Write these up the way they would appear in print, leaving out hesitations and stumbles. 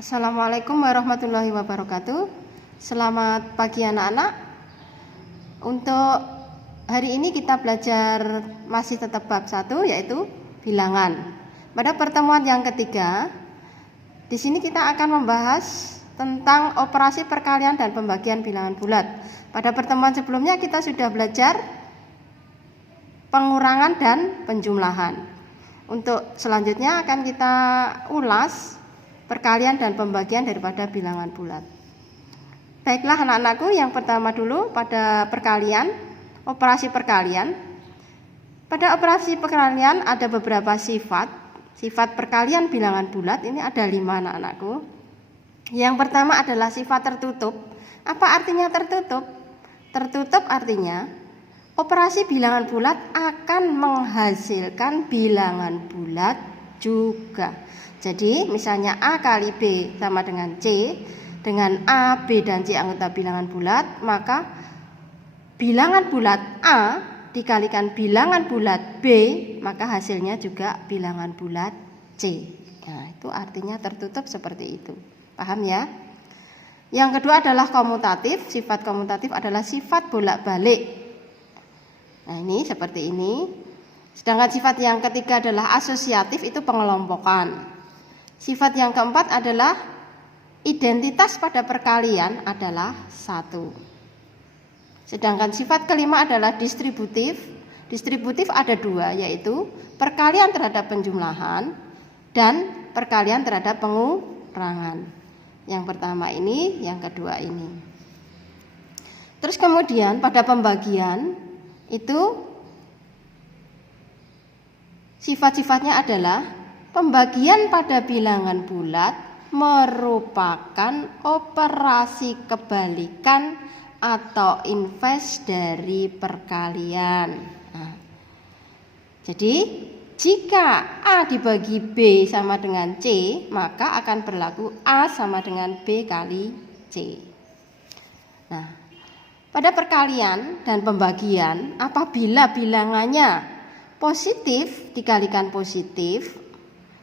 Assalamualaikum warahmatullahi wabarakatuh. Selamat pagi anak-anak. Untuk hari ini kita belajar masih tetap bab 1, yaitu bilangan. Pada pertemuan yang ketiga, di sini kita akan membahas tentang operasi perkalian dan pembagian bilangan bulat. Pada pertemuan sebelumnya kita sudah belajar pengurangan dan penjumlahan. Untuk selanjutnya akan kita ulas perkalian dan pembagian daripada bilangan bulat. Baiklah anak-anakku, yang pertama dulu pada perkalian, operasi perkalian. Pada operasi perkalian ada beberapa sifat. Sifat perkalian bilangan bulat ini ada 5 anak-anakku. Yang pertama adalah sifat tertutup. Apa artinya tertutup? Tertutup artinya operasi bilangan bulat akan menghasilkan bilangan bulat juga. Jadi misalnya A kali B sama dengan C, dengan A, B, dan C anggota bilangan bulat, maka bilangan bulat A dikalikan bilangan bulat B, maka hasilnya juga bilangan bulat C. Nah, itu artinya tertutup seperti itu. Paham ya? Yang kedua adalah komutatif. Sifat komutatif adalah sifat bolak-balik. Nah, ini seperti ini. Sedangkan sifat yang ketiga adalah asosiatif, itu pengelompokan. Sifat yang keempat adalah identitas pada perkalian adalah 1. Sedangkan sifat kelima adalah distributif. Distributif ada 2, yaitu perkalian terhadap penjumlahan dan perkalian terhadap pengurangan. Yang pertama ini, yang kedua ini. Terus kemudian pada pembagian itu sifat-sifatnya adalah pembagian pada bilangan bulat merupakan operasi kebalikan atau inverse dari perkalian. Nah, jadi jika A dibagi B sama dengan C, maka akan berlaku A sama dengan B kali C. Nah, pada perkalian dan pembagian, apabila bilangannya positif dikalikan positif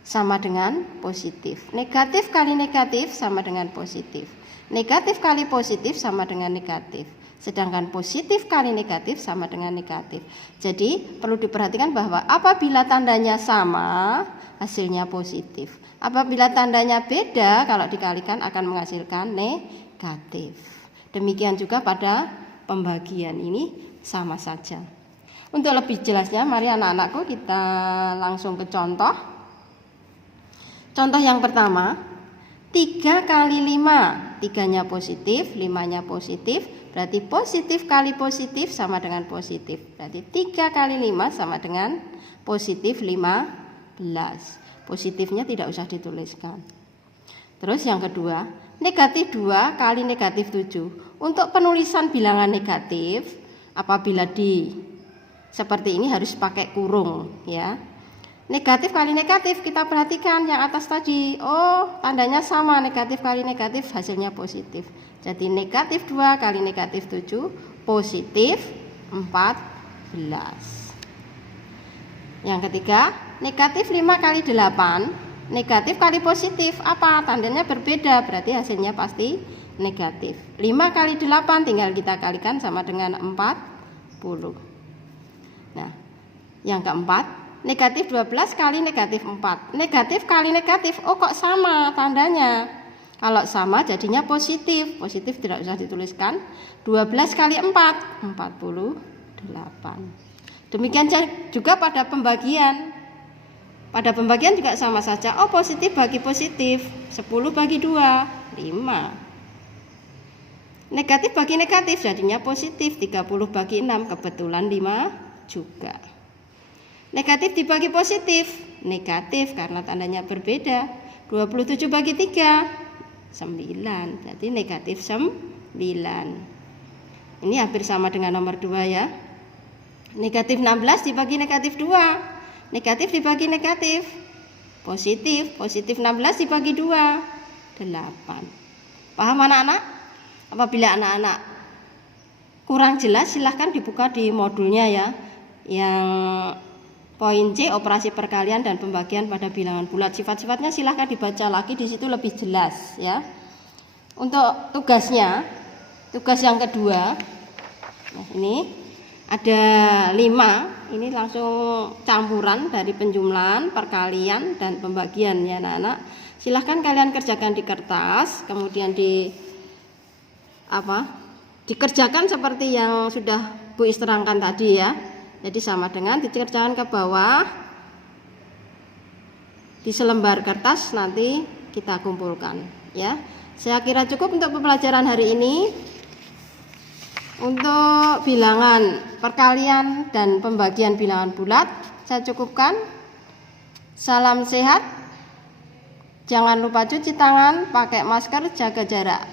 sama dengan positif. Negatif kali negatif sama dengan positif. Negatif kali positif sama dengan negatif. Sedangkan positif kali negatif sama dengan negatif. Jadi perlu diperhatikan bahwa apabila tandanya sama, hasilnya positif. Apabila tandanya beda, kalau dikalikan akan menghasilkan negatif. Demikian juga pada pembagian ini sama saja. Untuk lebih jelasnya, mari anak-anakku kita langsung ke contoh. Contoh yang pertama, 3 kali 5, 3-nya positif, 5-nya positif, berarti positif kali positif sama dengan positif. Berarti 3 kali 5 sama dengan positif 15. Positifnya tidak usah dituliskan. Terus yang kedua, negatif 2 kali negatif 7. Untuk penulisan bilangan negatif, apabila seperti ini harus pakai kurung ya. Negatif kali negatif, kita perhatikan yang atas tadi. Oh, tandanya sama, negatif kali negatif hasilnya positif. Jadi negatif 2 kali negatif 7, positif 14. Yang ketiga, negatif 5 kali 8, negatif kali positif. Apa? Tandanya berbeda, berarti hasilnya pasti negatif. 5 kali 8 tinggal kita kalikan sama dengan 40. Nah, yang keempat, negatif 12 kali negatif 4. Negatif kali negatif, oh kok sama tandanya. Kalau sama jadinya positif. Positif tidak usah dituliskan. 12 kali 4, 48. Demikian juga pada pembagian. Pada pembagian juga sama saja. Oh, positif bagi positif, 10 bagi 2, 5. Negatif bagi negatif jadinya positif, 30 bagi 6, kebetulan 5 juga. Negatif dibagi positif, negatif karena tandanya berbeda. 27 bagi 3, 9. Jadi negatif 9. Ini hampir sama dengan nomor 2 ya. Negatif 16 dibagi negatif 2. Negatif dibagi negatif, positif. Positif 16 dibagi 2, 8. Paham anak-anak? Apabila anak-anak kurang jelas, silahkan dibuka di modulnya ya, yang Poin C, operasi perkalian dan pembagian pada bilangan bulat. Sifat-sifatnya silahkan dibaca lagi, di situ lebih jelas ya. Untuk tugasnya, tugas yang kedua, nah ini ada 5, ini langsung campuran dari penjumlahan, perkalian, dan pembagian ya anak-anak. Silahkan kalian kerjakan di kertas, kemudian dikerjakan seperti yang sudah Bu Is terangkan tadi ya. Jadi sama dengan dikerjakan ke bawah di selembar kertas, nanti kita kumpulkan ya. Saya kira cukup untuk pembelajaran hari ini. Untuk bilangan perkalian dan pembagian bilangan bulat saya cukupkan. Salam sehat. Jangan lupa cuci tangan, pakai masker, jaga jarak.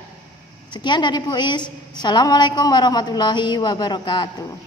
Sekian dari Bu Is. Assalamualaikum warahmatullahi wabarakatuh.